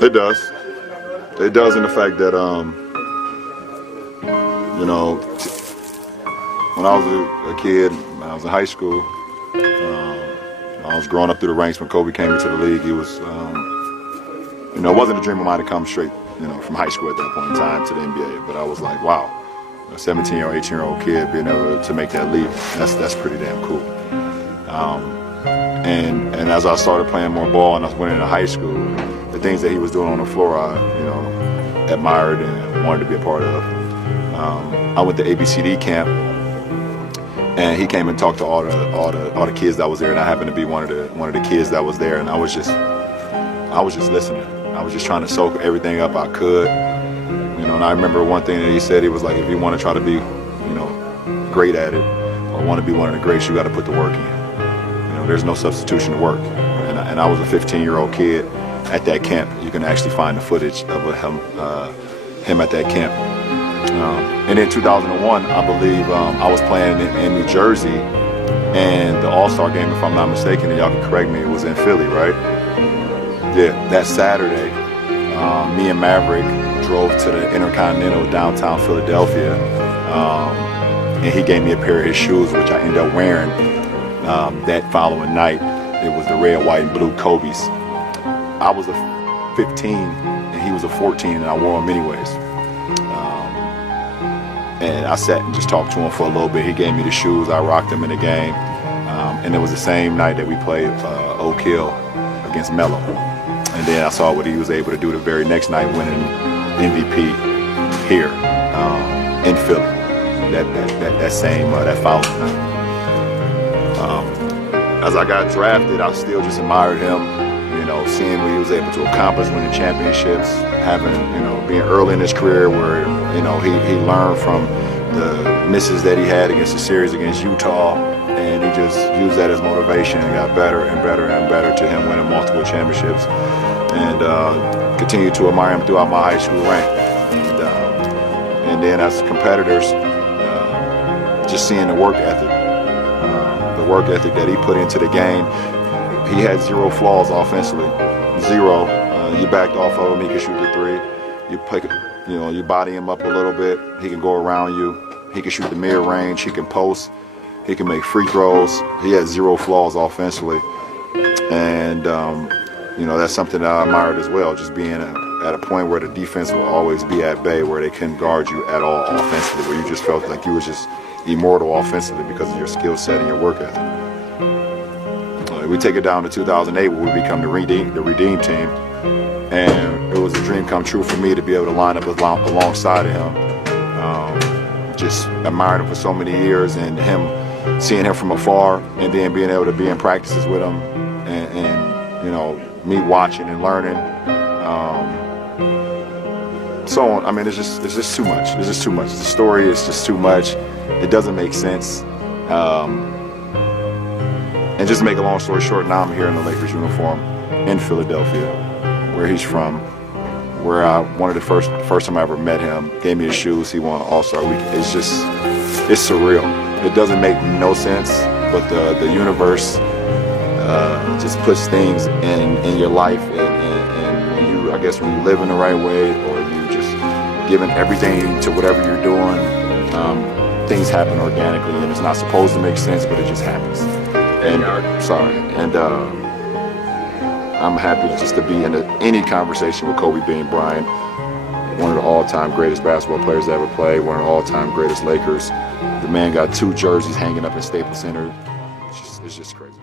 It does. It does in the fact that, you know, when I was a kid, when I was in high school, I was growing up through the ranks when Kobe came into the league. He was, you know, it wasn't a dream of mine to come straight, you know, from high school at that point in time to the NBA. But I was like, wow, a 17-year-old, 18-year-old kid being able to make that leap, that's pretty damn cool. And as I started playing more ball and I went into high school, the things that he was doing on the floor, I, you know, admired and wanted to be a part of. I went to ABCD camp, and he came and talked to all the kids that was there, and I happened to be one of the kids that was there, and I was just listening. I was just trying to soak everything up I could, you know. And I remember one thing that he said. He was like, if you want to try to be, you know, great at it, or want to be one of the greats, you got to put the work in. You know, there's no substitution to work. And I was a 15-year-old kid at that camp. You can actually find the footage of him at that camp. And in 2001, I believe I was playing in New Jersey, and the All-Star game, if I'm not mistaken, and y'all can correct me, it was in Philly, right? Yeah, that Saturday, me and Maverick drove to the Intercontinental downtown Philadelphia, and he gave me a pair of his shoes, which I ended up wearing that following night. It was the red, white, and blue Kobe's. I was a 15, and he was a 14, and I wore them anyways. And I sat and just talked to him for a little bit. He gave me the shoes. I rocked them in the game. And it was the same night that we played Oak Hill against Melo. And then I saw what he was able to do the very next night, winning MVP here in Philly. That following night. As I got drafted, I still just admired him. You know, seeing what he was able to accomplish, winning championships, having, you know, being early in his career where, you know, he learned from the misses that he had against the series against Utah, and he just used that as motivation and got better and better and better to him winning multiple championships, and continued to admire him throughout my high school rank. And then as competitors, just seeing the work ethic that he put into the game. He had zero flaws offensively, zero. You backed off of him, he could shoot the three. You body him up a little bit, he can go around you. He can shoot the mid-range, he can post, he can make free throws. He had zero flaws offensively. And, you know, that's something that I admired as well, just being at a point where the defense will always be at bay, where they couldn't guard you at all offensively, where you just felt like you were just immortal offensively because of your skill set and your work ethic. We take it down to 2008 where we become the Redeem team, and it was a dream come true for me to be able to line up alongside of him. Just admired him for so many years, and seeing him from afar, and then being able to be in practices with him, and you know, me watching and learning. So on. I mean, it's just too much. It's just too much. The story is just too much. It doesn't make sense. And just to make a long story short, now I'm here in the Lakers uniform in Philadelphia, where he's from, where one of the first time I ever met him, gave me his shoes, he won All-Star Week. It's surreal. It doesn't make no sense, but the universe just puts things in your life, and I guess when you live in the right way, or you just giving everything to whatever you're doing, things happen organically, and it's not supposed to make sense, but it just happens. And I'm happy just to be in any conversation with Kobe Bryant, one of the all-time greatest basketball players to ever play, one of the all-time greatest Lakers. The man got 2 jerseys hanging up in Staples Center. It's just crazy.